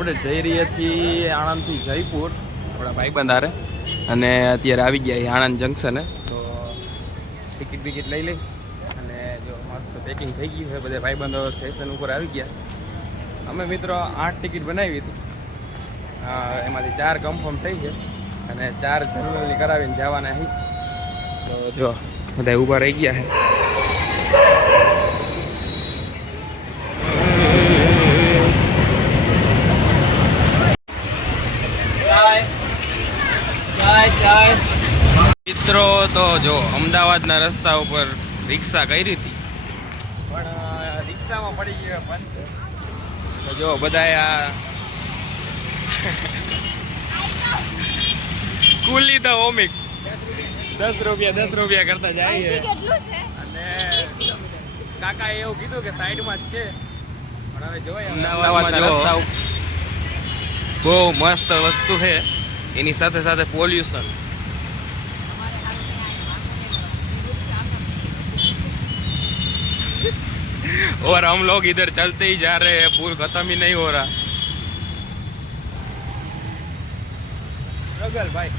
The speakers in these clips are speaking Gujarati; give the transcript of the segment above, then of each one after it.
આપણે જઈ રહ્યા છીએ આણંદથી જયપુર આપણા ભાઈબંધ હારે, અને અત્યારે આવી ગયા આણંદ જંકશને. તો ટિકિટ બિકિટ લઈ લઈ અને જો મસ્ત પેકિંગ થઈ ગયું છે. બધા ભાઈબંધો સ્ટેશન ઉપર આવી ગયા. અમે મિત્રો 8 ટિકિટ બનાવી હતી, એમાંથી 4 કન્ફર્મ થઈ છે અને 4 જનરલી કરાવીને જવાના અહીં. તો જો બધા ઊભા રહી ગયા છે. મિત્રો તો જો અમદાવાદના રસ્તા ઉપર રિક્ષા કરી હતી, પણ રિક્ષામાં પડી ગયા બંધ. તો જો બધા આ કુલી તો ઓમિક 10 રૂપિયા કરતા જાય છે. અને કાકા એવું કીધું કે સાઈડમાં જ છે, પણ હવે જોઈએ અમદાવાદના રસ્તા બહુ મસ્ત વસ્તુ છે, એની સાથે સાથે પોલ્યુશન. और हम लोग इधर चलते ही जा रहे हैं, पुल खत्म ही नहीं हो रहा. स्ट्रगल भाई.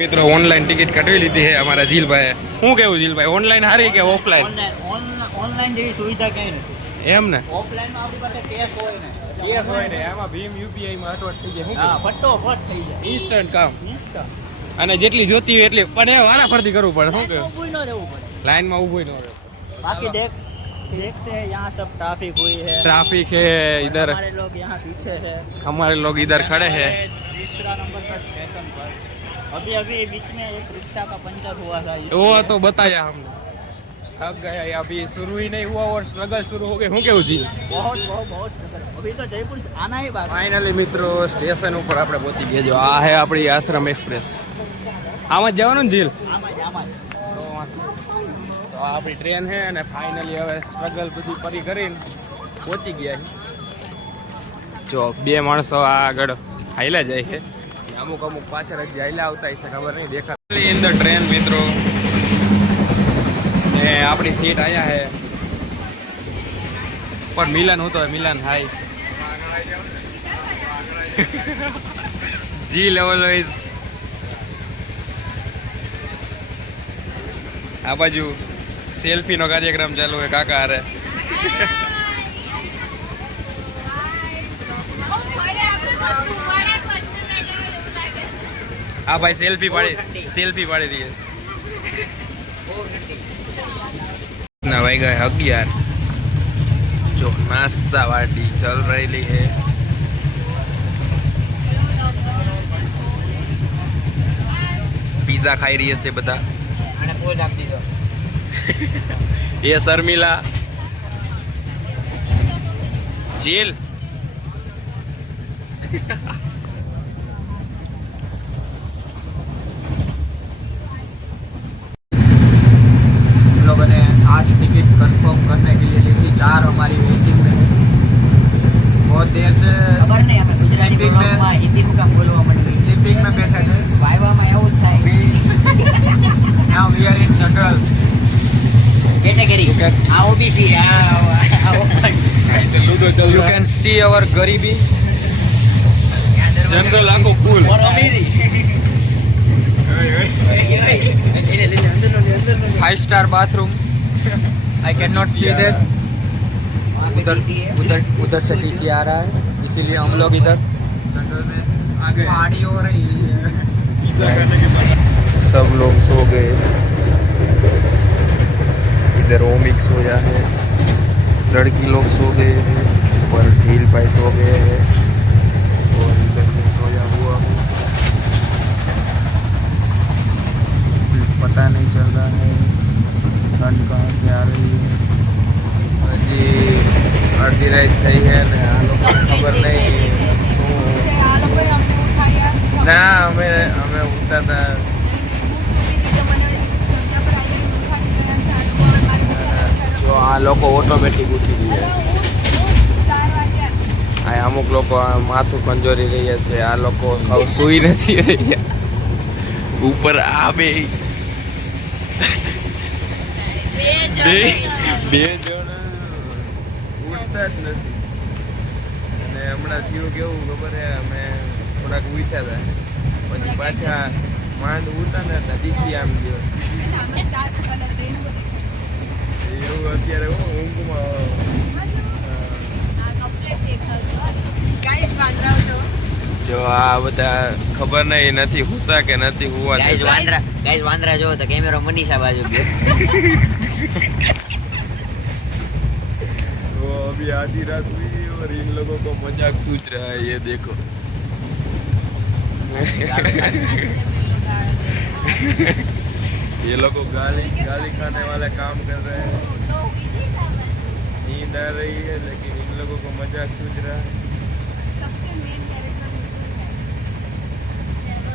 મિત્રો ઓનલાઈન ટિકિટ કઢવી લીધી છે અમારા જીલભાઈ. શું કેવું જીલભાઈ, ઓનલાઈન સારી કે ઓફલાઈન? ઓનલાઈન જેવી સુવિધા ક્યાંય નથી. એમ ને, ઓફલાઈનમાં આપણી પાસે કેશ હોય ને, એમાં ભીમ યુપીઆઈ માં અટવટ થઈ જાય. હા, ફટોફટ થઈ જાય, ઇન્સ્ટન્ટ કામ. અને જેટલી જોતી હોય એટલી, પણ એ વારા ફરતી કરવું પડે. શું કેવું, ઊભું ન રહેવું પડે, લાઈનમાં ઊભું ન રહેવું. बाकी देखते हैं यहाँ सब ट्रैफिक हुई है, ट्रैफिक है इधर, हमारे लोग यहाँ पीछे है, हमारे लोग इधर खड़े हैं. तीसरा नंबर पर स्टेशन पर अभी बीच में एक रिक्शा का पंचर हुआ था, वो तो बताया हमने. थक गए, अभी शुरू ही नहीं हुआ और स्ट्रगल शुरू हो गए. શું કેવું જી? बहुत अभी तो जयपुर आना ही बाकी. ફાઇનલી મિત્રો સ્ટેશન ઉપર આપણે પહોંચી ગયા. જો આ હે આપણી આશ્રમ એક્સપ્રેસ. આમાં જ જવાનું ને જીલ? આમાં તો આપણી ટ્રેન છે અને ફાઇનલી હવે સ્ટ્રગલ બધી પરી કરીને પહોંચી ગયા છે. જો 2 માણસો આગળ હાઈલા જાય છે, અમુક પાછળ જ હાઈલા આવતા હશે, ખબર નહીં દેખાતી. અંદર ટ્રેન મિત્રો ને આપણી સીટ અહીંયા છે. પર મિલન હું તો મિલન હાઈ જી લેવલ વાઇઝ. આ બાજુ સેલ્ફી નો કાર્યક્રમ ચાલુ છે કાકા હારે. આ ભાઈ સેલ્ફી પાડી રહી છે. ના ભાઈ ગए 11. जो नाश्ता वाटी चल रही है. पिज्जा खाई रही है બધા. ये शर्मिला जेल लोगों ने 8 टिकट कंफर्म करने के लिए ली थी, 4 हमारी वेटिंग में है. बहुत देर से खबर नहीं हमें गुजराती बोलવામાં હિન્દી માં બોલવા માંડી. स्लीपिंग में बैठे थे. વાયવામાં એવું જ થાય. Now we are in general category આ ઓબીસી આ open. you can see our ગરીબી. જનરલ આખો ફૂલ. 5-star bathroom. I cannot see that. उधर से टीसी आ रहा है, इसीलिए हम लोग इधर जनरल में आगे पार्टी हो रही है. सब लोग सो गए. इधर ओमिक सोया है, लड़की लोग सो गए हैं, और झील भाई सो गए हैं, और इधर में सोया हुआ हूँ. पता नहीं चल रहा है ठंड कहाँ से आ रही है. હજી અડધી રાત થઈ છે ને આ લોકો ખબર નહીં શું. ના અમે ઉઠતા હતા. જો આ લોકો ઓટોમેટિક ઉઠી ગયા. આ અમુક લોકો માથું કંજોરી રહ્યા છે, આ લોકો સુઈ નથી રહ્યા. ઉપર આ બે જણ ઉઠતા જ નથી. અને હમણાં થયું કેવું ખબર હે, અમે થોડાક ઉઠ્યા હતા પછી પાછા માંડ ઉતા ને હતા દીસી આમ ગયો એવું અત્યારે હું ઊંઘમાં જો આ બધા ખબર નહીં નથી હોતા કે નથી હુआ ગાઈસ વાંદરા જો તો કેમેરો મનીષા બાજુ ગયો तो अभी आधी रात हुई और इन लोगों को मजाक सूझ रहा है ये देखो ये लोग गाली खाने वाला काम कर रहे हैं नींद आ रही है लेकिन इन लोगों को मजाक सूझ रहा है सबसे मेन कैरेक्टर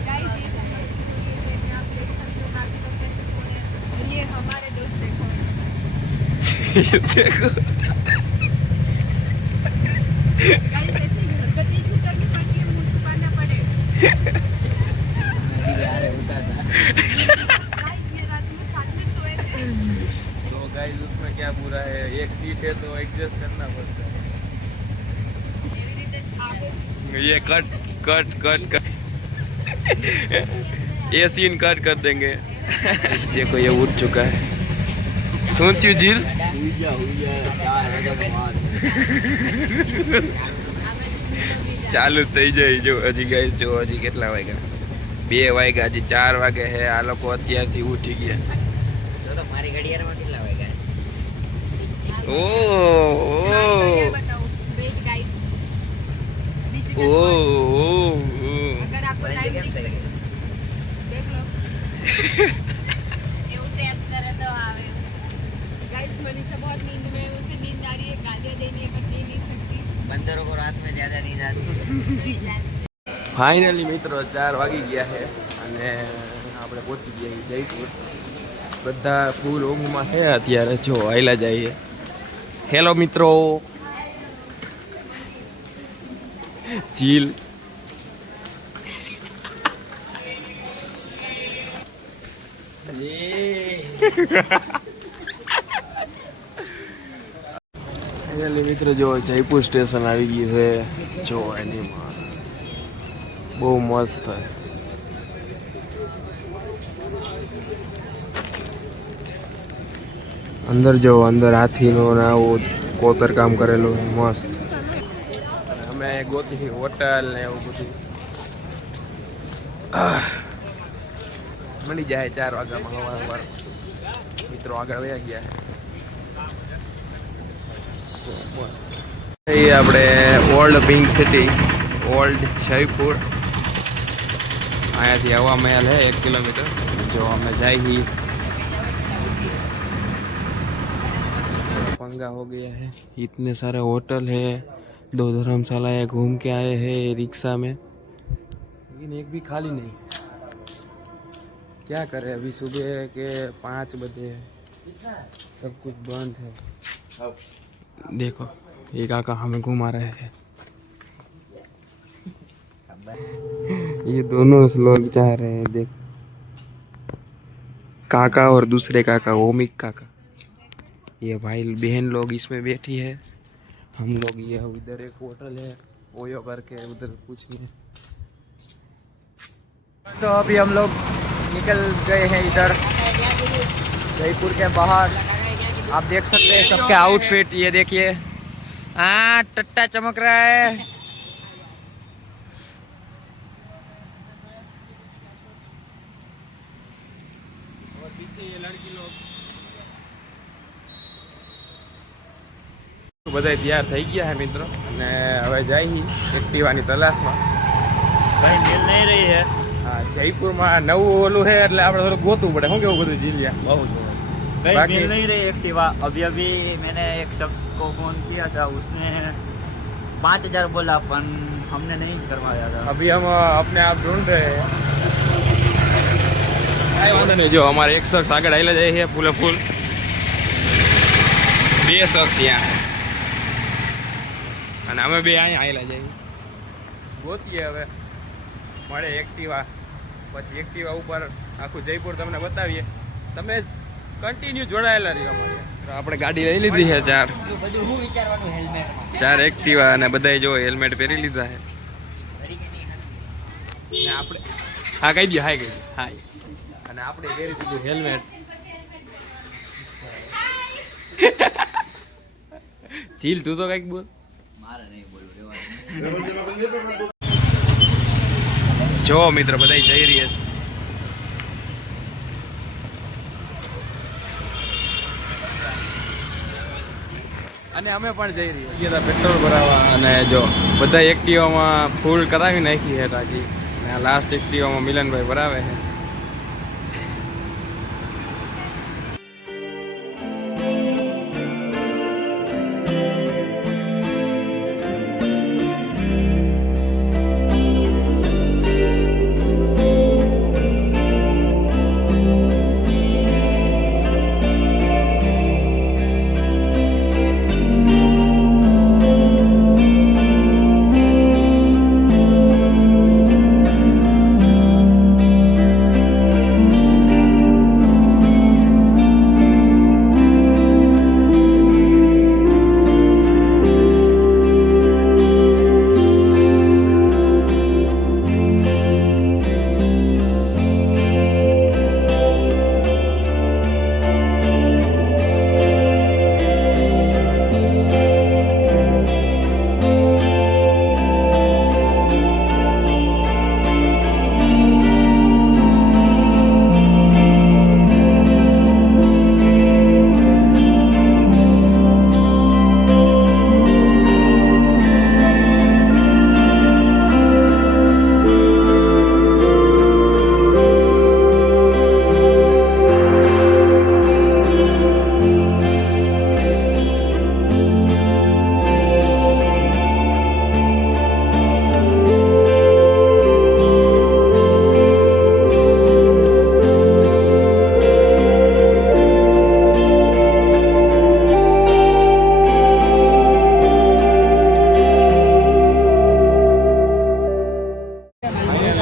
गाइस ये सब आप देख सकते हो बाकी लोग कैसे सो रहे हैं और ये हमारे दोस्त देखो देखो गाइस ऐसी हरकतें क्यों करनी पड़ती है मुंह छुपाना पड़े गाइस ये रात में साथ में सोए थे तो गाइस उसमें क्या बुरा है एक सीट है तो एडजस्ट करना पड़ता है ये कट कट कट कट ये सीन कट कर देंगे देखो ये उठ चुका है सोचियो झील ચાલુ થઈ જાય જો હજી ગાઈસ જો હજી કેટલા વાગ્યા 2 વાગ્યા હજી 4 વાગે હે આ લોકો અત્યારથી ઉઠી ગયા તો મારી ઘડિયાળમાં કેટલા વાગ્યા ઓ बताओ वेज गाइस ઓ अगर आपको लाइव दिख सके देख लो એવું ટેપ કરે તો આવે गाइस मनीषा बहुत नींद में है उसे नींद आ रही है गालियां देनी है पर दे नहीं सकती बंदरों को रात में ज्यादा नींद आती है सुई जाती ફાઇનલી મિત્રો 4 વાગી ગયા છે અને આપણે પહોંચી ગયા છીએ જયપુર બધા ફૂલ ઊંઘમાં છે અત્યારે જો આયલા જઈએ હેલો મિત્રો ચીલ ફાઇનલી મિત્રો જો જયપુર સ્ટેશન આવી ગયું છે જો એની બહુ મસ્ત છે અંદર જો અંદર હાથીનો ને આવું કોતર કામ કરેલું છે મસ્ત અને અમે ગોતી હોટલ ને એવું બધું મળી જાય 4 વાગ્યામાં સવાર મિત્રો આગળ વયા ગયા મસ્ત એ આપણે old pink city old Jaipur અહીંયાથી હવા મહેલ है 1 किलोमीटर जो हमें जाएगी पंगा हो गया है इतने सारे होटल है 2 धर्मशाला है घूम के आए हैं रिक्शा में लेकिन एक भी खाली नहीं क्या करें अभी सुबह के 5 बजे सब कुछ बंद है देखो ये काका हमें घुमा रहे हैं ये दोनों लोग जा रहे हैं देख काका और दूसरे काका ओमिक काका ये भाई बहन लोग इसमें बैठी है हम लोग ये इधर एक होटल है ओयो करके उधर कुछ नहीं तो अभी हम लोग निकल गए हैं इधर जयपुर के बाहर आप देख सकते हैं सबके आउटफिट ये देखिए हाँ टट्टा चमक रहा है और पीछे ये लड़की लोग બધા તૈયાર થઈ ગયા છે મિત્રો અને હવે જાય એક્ટિવાની તલાશમાં ભાઈ મિલ नहीं रही है હા જયપુરમાં નવું ઓલું છે એટલે આપણે થોડું ગોતવું પડે શું કેવું બધું જીલ્યા बहुत कहीं बाकी- मिल नहीं रही एक्टिवा अभी अभी मैंने एक शख्स को फोन किया था उसने 5000 बोला पर हमने नहीं करवाया था अभी हम अपने आप ढूंढ रहे हैं કાંઈ વાંધો નહીં જો અમારે એક શખ્સ આગળ આવેલા જાય છે ફૂલે ફૂલ 2 શખ્સ ત્યાં અને અમે 2 અહીંયા આવેલા જઈએ ગોતીએ હવે મળે એક્ટિવા પછી એક્ટિવા ઉપર આખું જયપુર તમને બતાવીએ તમે કન્ટિન્યુ જોડાયેલા રહ્યો અમારે. તો આપણે ગાડી લઈ લીધી છે 4 જો બધું હું વિચારવાનું હેલ્મેટમાં 4 એક્ટિવા અને બધાય જો હેલ્મેટ પહેરી લીધા છે. ને આપણે હા કહી દો હાય કહી દો હાય. અને આપણે પહેરી દીધું હેલ્મેટ. ચીલ તું તો કંઈક બોલ. મારે નહીં બોલવું રેવાનું. જો મિત્ર બધા જઈ રહ્યા છે. અને અમે પણ જઈ રહ્યા છીએ પેટ્રોલ ભરાવવા. અને જો બધા એક્ટિવામાં ફૂલ કરાવી નાખી છે ટાંકી. અને આ લાસ્ટ એક્ટિવામાં મિલનભાઈ ભરાવે છે.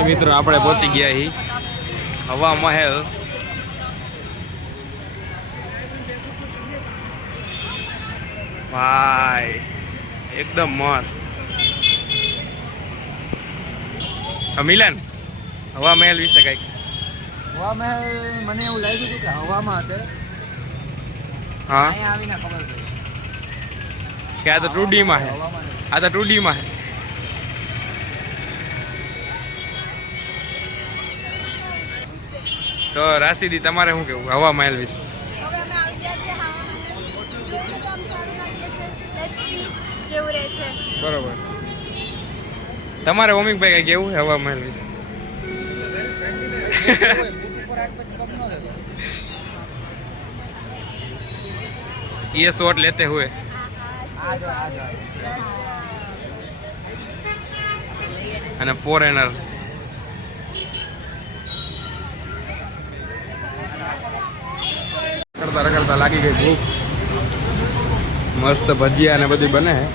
મિત્રો આપણે પહોંચી ગયા હી હવા મહેલ. ભાઈ એકદમ મસ્ત. મિલન હવા મહેલ વિશે કઈક. હવા મહેલ મને એવું લાગ્યું હતું કે હવામાં હશે. હા અહીંયા આવીને ખબર પડી કે આ તો 2D માં છે. હવામાં નથી. આ તો 2D માં છે. તો રાશિદી તમારે શું કેવું હવા મહેલ વિશે? હવે અમે આવી ગયા છીએ હવામાન લેટ્સ સી કેવું રહે છે. બરોબર. તમારે ઓમિકભાઈ કઈ કેવું છે હવા મહેલ વિશે? ये शॉट लेते हुए અને ફોરેનર કરતા રખડતા લાગી ગઈ ભૂખ. મસ્ત ભજીયા ને બધી બને છે.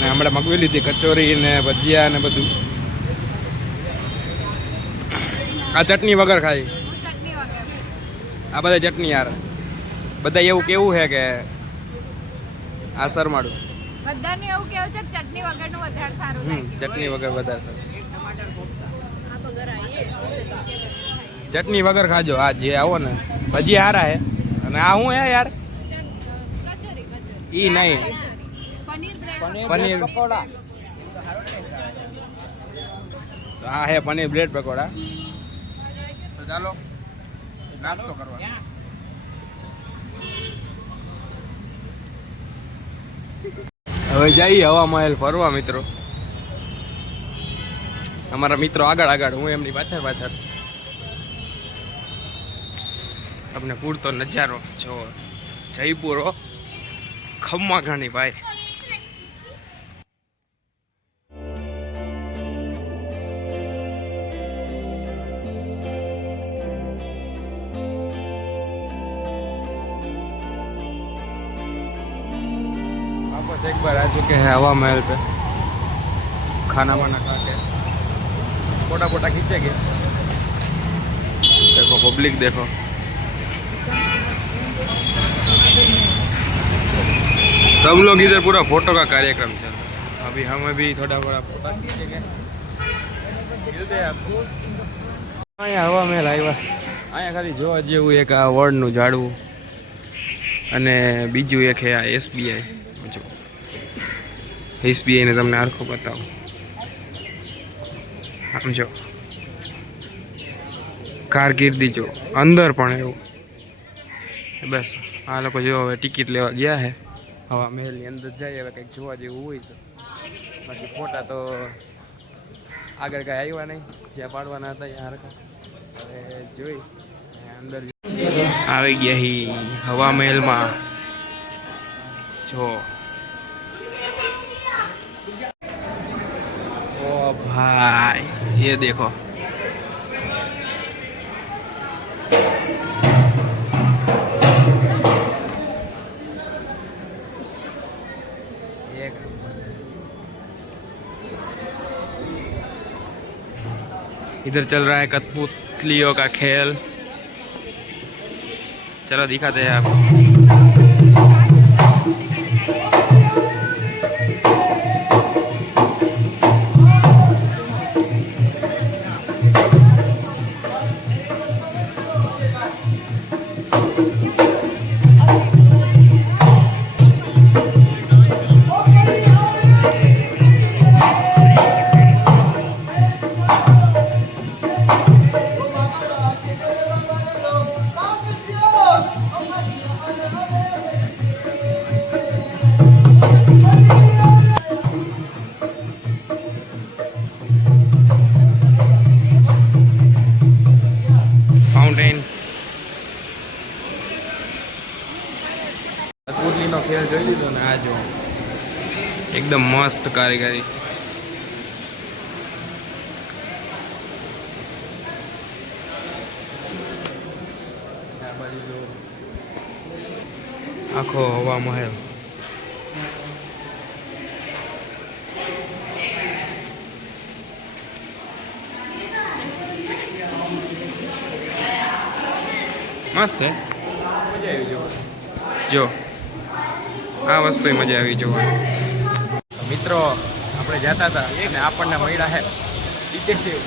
ને હમણાં મગવી લીધી કચોરી ને ભજીયા ને બધું. આ ચટણી વગર ખાઈ. આ બધા ચટણી યાર બધા એવું કેવું છે કે આ સરમાડું. બધાને એવું કેવું છે ચટણી વગરનું વધારે સારું લાગે. ચટણી વગર વધારે સારું. આ વગર આવીએ ચટણી વગર ખાજો. આ જે આવો ને ભજી હારા હે. અને આ શું હે યાર? કચોરી ઈ નહીં પનીર બ્રેડ પનીર પકોડા. તો આ હે પનીર બ્રેડ પકોડા. તો ચાલો નાસ્તો કરવા. હવે જઈએ હવા મહેલ ફરવા મિત્રો. અમારા મિત્રો આગળ આગળ, હું એમની પાછળ પાછળ. તમને પૂરતો નજારો જો જયપુર ખમ્મા ઘાણી ભાઈ. वापस एक बार आ चुके हैं हवा महल पे. खाना वाना खा के फोटा फोटा खींचेंगे. देखो पब्लिक देखो. सब लोग इधर पूरा फोटो का कार्यक्रम चल रहा है। अभी हम भी थोड़ा बड़ा फोटो खींचेंगे। मिलते हैं आपको। અહીંયા હવા મહેલ આવ્યા. અહીંયા ખાલી જોવા જેવું એક આ વડનું ઝાડવું અને બીજું એક છે આ એસબીઆઈ. જો એસબીઆઈને તમને આખો બતાવું. આમ જો કારકિર્દી જો અંદર પણ એવું. બસ આ લોકો જો હવે ટિકિટ લેવા ગયા છે હવા મહેલની અંદર. જાય હવે કંઈક જોવા જેવું હોય તો. બાકી ફોટા તો આગળ કાંઈ આવ્યા નહીં. જ્યાં પાડવાના હતા ત્યાં હરખા હવે જોઈ અંદર આવી ગયા હી હવા મહેલમાં. જો ઓ ભાઈ ये देखो इधर चल रहा है कठपुतलियों का खेल. चलो दिखाते हैं आपको. फाउंटेन કઠપુતલીનો ખેલ જોઈ લીધો ને. આ જો એકદમ મસ્ત કારીગરી. આ બાજુ જો આખો હવા મહેલ. મસ્ત હે. મજા આવી જોવાની. જો આ વસ્તુ મજા આવી જોવાની. મિત્રો આપણે જતા હતા અને આપણને મળ્યા હે ડિટેક્ટિવ.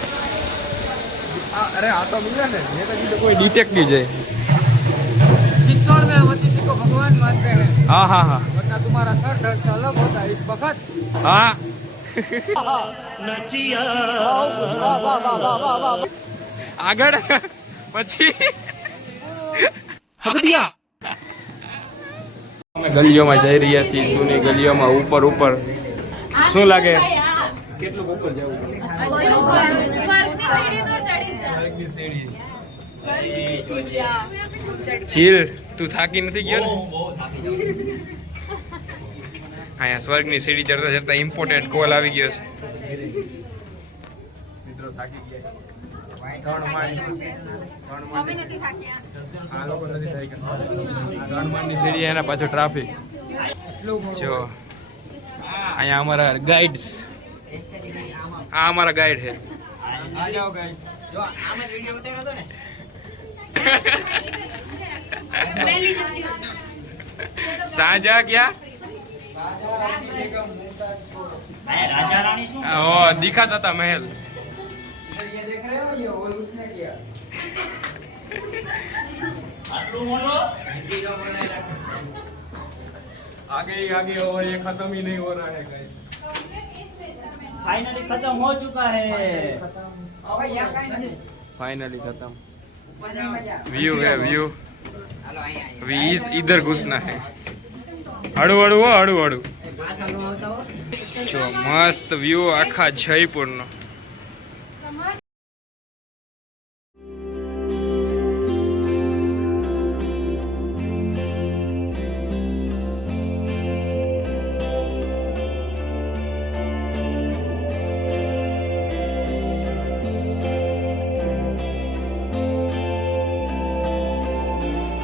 અરે આ તો મળ્યા ને મેં તો કીધું કોઈ ડિટેક્ટિવ છે. चित्तौड़ में अवंती को भगवान मानते हैं, हाँ हाँ हाँ वरना तुम्हारा सर दर्द से अलग होता है इस वक्त. हाँ આગળ પછી અમે ગલીઓમાં જઈ રહ્યા છીએ. સુની ગલીઓમાં ઉપર ઉપર. શું લાગે કેટલું ઉપર જવું? સ્વર્ગની સીડી. ચીલ તું થાકી નથી ગયો ને? અહીંયા સ્વર્ગની સીડી ચડતા ચડતા ઇમ્પોર્ટન્ટ કોલ આવી ગયો છે. મિત્રો થાકી ગયા. અમે નથી થાક્યા. આ લોકો નથી થઈ ગયા. 3 માળની સીડી એના પાછો ટ્રાફિક. જો અહીંયા અમારા ગાઈડ્સ. આ અમારા ગાઈડ છે. आ जाओ गाइस. जो आमे वीडियो उतार्यो હતો ને साजा क्या राजा रानी શું ओ दिखाता था महल. ये देख रहे हो ये और उसने किया. આટલું મોટો आगे ही आगे और ये खत्म ही नहीं हो रहा है गाइस. फाइनली खत्म हो चुका है. હવે યા કાઈ નથી. फाइनली खत्म. મજા મજા. व्यू है व्यू. હાલો અહીંયા अभी इधर घुसना है. हड़ू हड़ू हो हड़ू हड़ू. પાછળ નો આવતા હો. जो मस्त व्यू आखा जयपुर नो.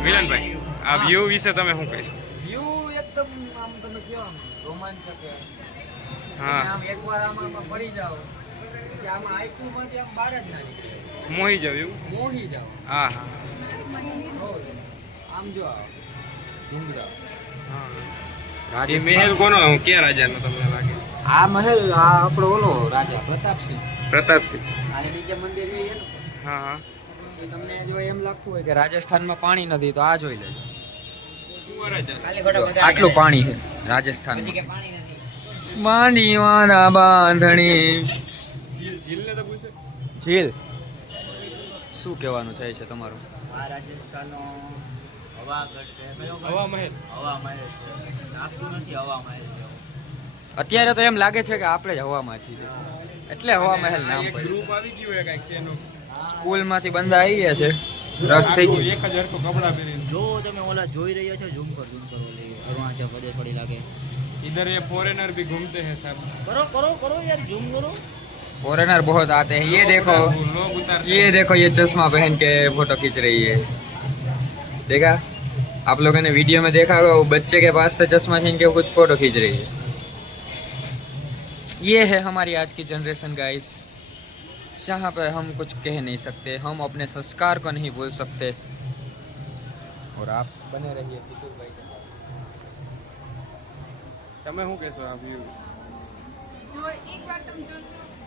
મિલનભાઈ આ વ્યૂ વિશે તમે શું કહીશ? વ્યૂ એકદમ આમ તમે કયો આમ રોમાંચક છે. હા આમ એકવાર આમાં પડી જાઓ પછી આમાં આઈક્યુમાંથી આમ બહાર જ ના નીકળે. મોહી જાવ એવું. મોહી જાઓ. હા હા આમ જો આવો. ડુંગરા એ મહેલ કોનો ક્યાં રાજાનો તમને લાગે? આ મહેલ આ આપણો ઓલો રાજા પ્રતાપસિંહ. પ્રતાપસિંહ. આની નીચે મંદિર છે એનું. હા હા. પછી તમને જો એમ લાગતું હોય કે રાજસ્થાનમાં પાણી નથી તો આ જોઈ લેજો. આટલું પાણી છે રાજસ્થાનમાં. માંડી મારા બાંધણી. ઝીલને તો પૂછે. ઝીલ શું કહેવાનું થાય છે તમારું? આ રાજસ્થાનનો હવાગઢ છે. કયો ગઢ? હવા મહેલ. હવા મહેલ છે. લાગતું નથી હવા મહેલ જેવું. અત્યારે તો એમ લાગે છે કે આપણે જ હવામાં છીએ એટલે હવા મહેલ નામ એક પડ્યું ગ્રુપ આવી ગયું કાંઈક છે એનું. છે. સ્કૂલમાંથી બંદા આવી ગયા છે, રસ થઈ આખું ગયું. એક જ હરખું કપડાં પહેરીને. જો તમે ઓલા જોઈ રહ્યા છો ઝૂમ કરો ઓલી અરુણાચલ પ્રદેશ વાળી લાગે. इधर ये फॉरेनर भी घूमते हैं सब. करो करो करो यार झूम करो. फॉरेनर बहुत आते हैं. ये देखो लोग उतारते ये देखो ये चश्मा पहन के फोटो खींच रही है. देखा आप लोगों ने वीडियो में देखा होगा, वो बच्चे के पास से चश्मा छीन के खुद फोटो खींच रही है. ये है हमारी आज की जनरेशन गाइस, जहाँ पे हम कुछ कह नहीं सकते, हम अपने संस्कार को नहीं भूल सकते. और आप बने रहिए किशोर भाई के साथ. તમે શું કહેશો આ વ્યૂ? જો એકવાર તમે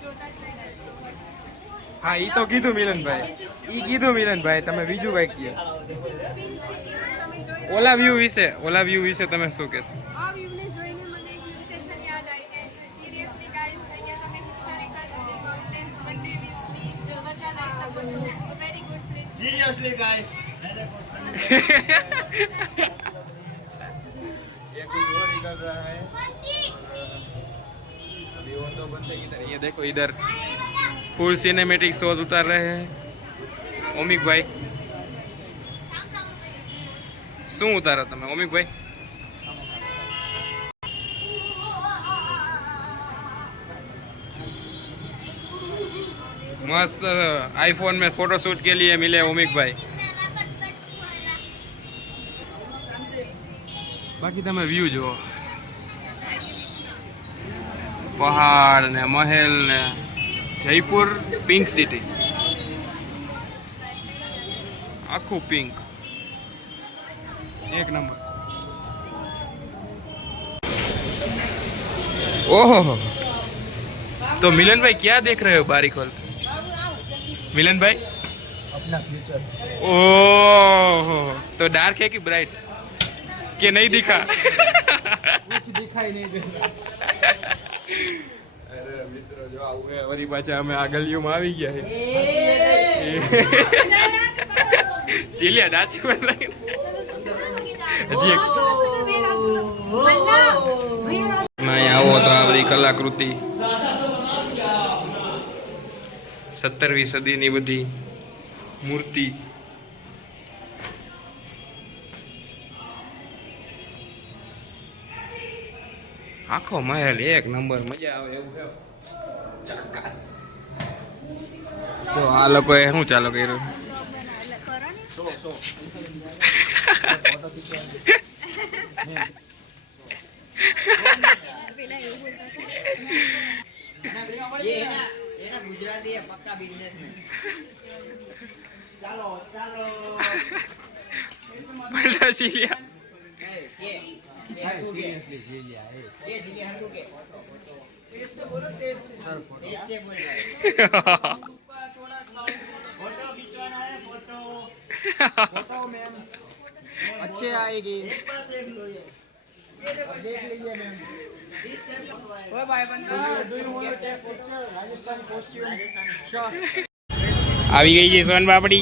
જોતા જ રહી જશો. હા ઈ તો કીધું મિલનભાઈ, ઈ કીધું મિલનભાઈ. તમે બીજું કઈ કહો. પિંક સિટી તમે જોઈ ઓલા વ્યૂ વિશે તમે શું કહેશો? આ વ્યૂને જોઈને મને હિલ સ્ટેશન યાદ આવી જાય છે. સિરિયસલી ગાઈસ, અહીંયા તમે હિસ્ટોરિકલ અને માઉન્ટેન્સ બંને વ્યૂઝની મજા લઈ શકો છો. Very good place. Seriously guys. ये कुछ और ही कर रहा है. अभी वो तो बंदे इधर, ये देखो इधर फुल सिनेमेटिक शॉट उतार रहे हैं ओमिक भाई. શું ઉતારો તમે ઓમિક ભાઈ? मस्त आईफोन में फोटोशूट के लिए मिले ओमिक भाई. બાકી તમે વ્યૂ જુઓ, પહાડ ને મહેલ ને જયપુર પિંક સિટી, આખું પિંક, એક નંબર. ओहो तो मिलन भाई क्या देख रहे हो बारी खोल? मिलन भाई अपना फ्यूचर. ओह तो डार्क है कि ब्राइट कि नहीं दिखा? कुछ दिखाई नहीं दे. અરે મિત્રો જો આવું હે, વળી પાછા અમે આ ગલીઓમાં આવી ગયા છે. ચીલિયા ડાચી પર લાગી હજી એક અહીંયા આવો તો આ બધી કલાકૃતિ 17મી સદીની બધી મૂર્તિ. આખો મહેલ એક નંબર, મજા આવે એવું છે. ચાકાસ. તો આ લોકોએ શું ચાલુ કર્યું? એના ગુજરાતી એ પક્કા બિઝનેસમેન. ચાલો ચાલો. બધા ચીલિયા. सीरियसली जीलिया है. એ જીલી હરકુ કે ऐसे बोल रहा है. फोटो खिंचवाना है फोटो. फोटो मैम अच्छे आएगी. देख लो ये. देख लीजिए मैम. ઓય ભાઈ બંદા Do you want to take picture? Rajasthan costume. Sure. આવી ગઈ છે સોન પાપડી.